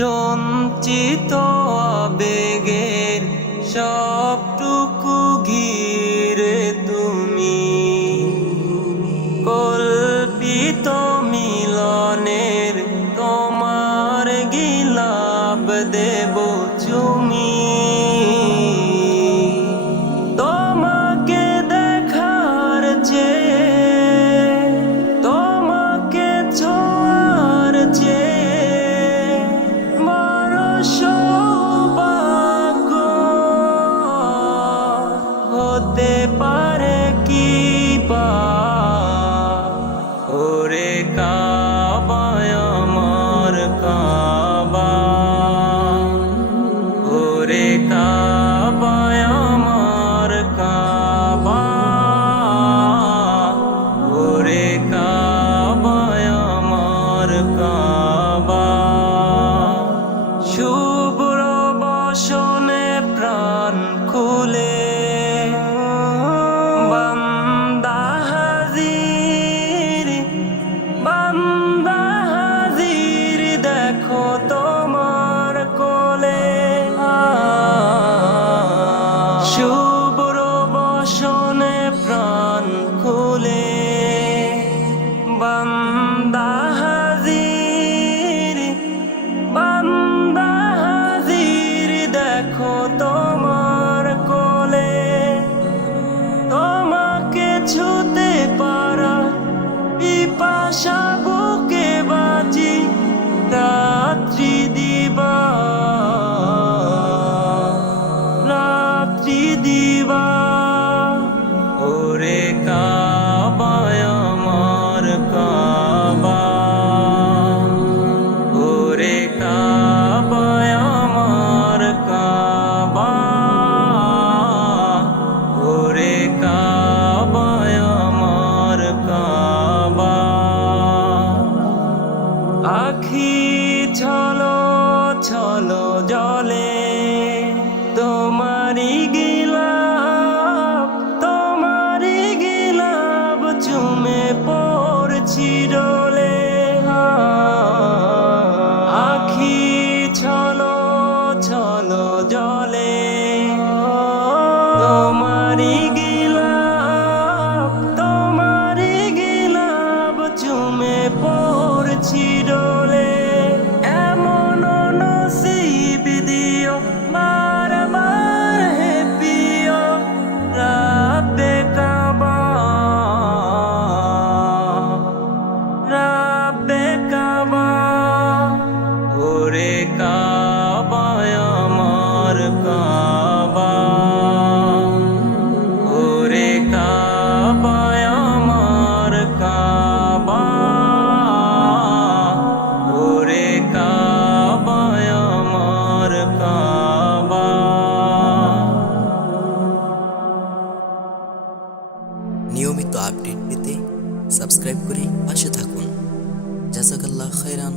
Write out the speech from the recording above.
সঞ্চিত আবেগের সবটুকু ঘিরে তুমি কল্পিত মিলনের তোমার গিলাপ দেব চুমি তোমাকে দেখার চেয়ে তোমাকে ছোঁয়ার চেয়ে বড় সৌভাগ্য হতে পারে কি ওরে কাবা আমার কাবা ওরে কাবা আমার কাবা ওরে কাবা আমার কাবা শুভ্র বসনে প্রাণ খুলে বান্দা হাজির দেখো তোমার কোলে শুভ্র বসনে প্রাণ খুলে বান্দা হাজির দেখো তোমার কোলে তোমাকে ছুতে পারা পিপাসা বুকে বাজি রাত্রি দিবা ওরে কাবা আমার কাবা ওরে কাবা আমার কাবা ওরে কাবা আমার কাবা আখি ছলো ছলো জলে তোমারি গিলাপ চুমে পড়ছি ডোলে আখি ছলো ছলো জলে তোমারি গিলাপ চুমে পড়ছি ডোলে এমন নসিব দিও বারবার হে পিও রাব্বে কাবা ওরে কাবা আমার কাবা ওরে কাবা আমার কাবা ওরে কাবা আমার কাবা নিয়মিত আপডেট পেতে সাবস্ক্রাইব করে পাশে থাকুন। জাযাকাল্লাহ খাইরান।